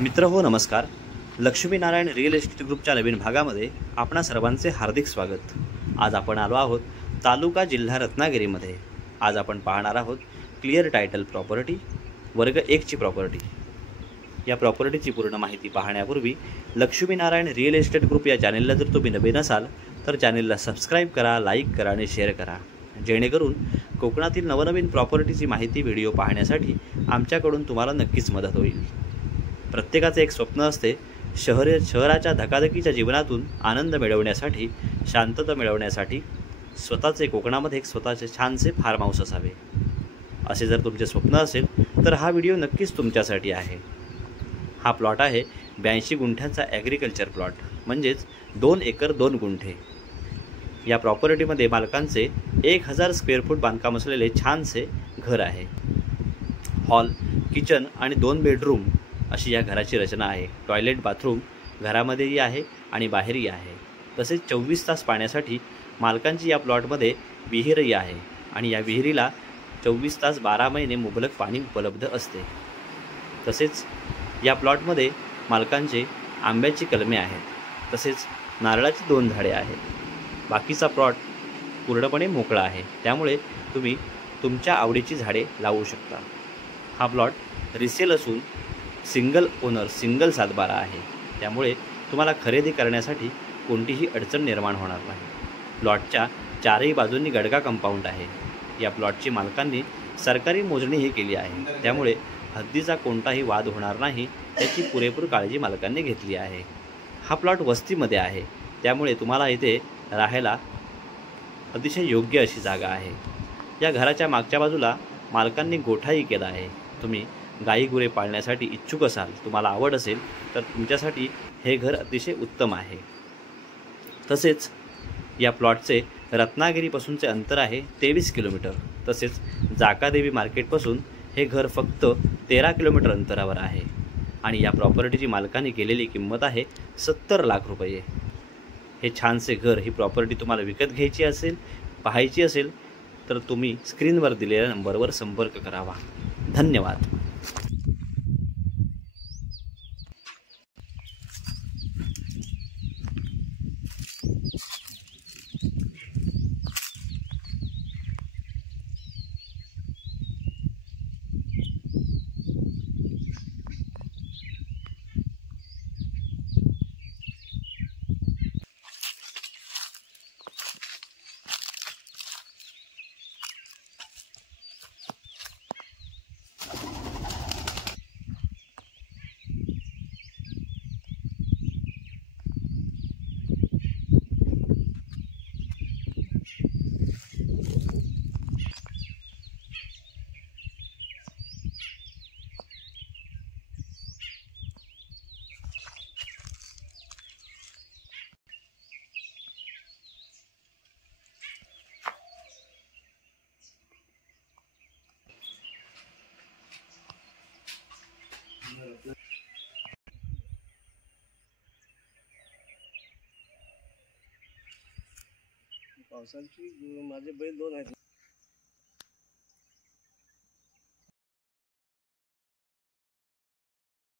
मित्र हो नमस्कार. लक्ष्मीनारायण रिअल एस्टेट ग्रुपच्या नवीन भागामध्ये आपणा सर्वांचे हार्दिक स्वागत. आज आपण आलो आहोत तालुका जिल्हा रत्नागिरीमध्ये. आज आपण पाहणार आहोत क्लिअर टायटल प्रॉपर्टी, वर्ग 1ची प्रॉपर्टी. या प्रॉपर्टीची पूर्ण माहिती पाहण्यापूर्वी लक्ष्मीनारायण रिअल एस्टेट ग्रुप या चॅनेलला जर तुम्ही नवीन असाल तर चॅनेलला सबस्क्राईब करा, लाईक करा आणि शेअर करा, जेणेकरून कोकणातील नवनवीन प्रॉपर्टीची माहिती व्हिडिओ पाहण्यासाठी आमच्याकडून तुम्हाला नक्कीच मदत होईल. प्रत्येकाचे एक स्वप्न असते, शहराच्या धकाधकीच्या जीवनातून आनंद मिळवण्यासाठी, शांतता मिळवण्यासाठी स्वतःचे कोकणामध्ये एक स्वतःचे छानसे फार्म हाऊस असावे. असे जर तुमचे स्वप्न असेल तर हा व्हिडिओ नक्कीच तुमच्यासाठी आहे. हा प्लॉट आहे 82 गुंठ्यांचा ॲग्रिकल्चर प्लॉट, म्हणजेच 2 एकर 2 गुंठे. या प्रॉपर्टीमध्ये मालकांचे 1000 स्क्वेअर फूट बांधकाम असलेले छानसे घर आहे. हॉल, किचन आणि 2 बेडरूम अशी या घराची रचना आहे. टॉयलेट, बाथरूम घरामध्येही आहे आणि बाहेरही आहे. तसेच 24 तास पाण्यासाठी मालकांची या प्लॉटमध्ये विहीरही आहे आणि या विहिरीला 24 तास 12 महिने मुबलक पाणी उपलब्ध असते. तसेच या प्लॉटमध्ये मालकांचे आंब्याची कलमे आहेत, तसेच नारळाची 2 झाडे आहेत. बाकीचा प्लॉट पूर्णपणे मोकळा आहे, त्यामुळे तुम्ही तुमच्या आवडीची झाडे लावू शकता. हा प्लॉट रिसेल असून सिंगल ओनर, सिंगल सातबारा आहे, त्यामुळे तुम्हाला खरेदी करण्यासाठी कोणतीही अडचण निर्माण होणार नाही. प्लॉटच्या चारही बाजूंनी गडगा कंपाऊंड आहे. या प्लॉटची मालकांनी सरकारी मोजणीही केली आहे, त्यामुळे हद्दीचा कोणताही वाद होणार नाही याची पुरेपूर काळजी मालकांनी घेतली आहे. हा प्लॉट वस्तीमध्ये आहे, त्यामुळे तुम्हाला इथे राहायला अतिशय योग्य अशी जागा आहे. या घराच्या मागच्या बाजूला मालकांनी गोठाही केला आहे. तुम्ही गाई गुरे पाळण्यासाठी इच्छुक असाल, तुम्हाला आवड असेल तर तुमच्यासाठी हे घर अतिशय उत्तम आहे. तसेच या प्लॉटचे रत्नागिरीपासूनचे अंतर आहे 23 किलोमीटर. तसेच जाकादेवी मार्केटपासून हे घर फक्त 13 किलोमीटर अंतरावर आहे आणि या प्रॉपर्टीची मालकांनी केलेली किंमत आहे 70 लाख रुपये. हे छानसे घर, ही प्रॉपर्टी तुम्हाला विकत घ्यायची असेल, पाहायची असेल तर तुम्ही स्क्रीनवर दिलेल्या नंबरवर संपर्क करावा. धन्यवाद. पावसाची माझे बैल 2 आहेत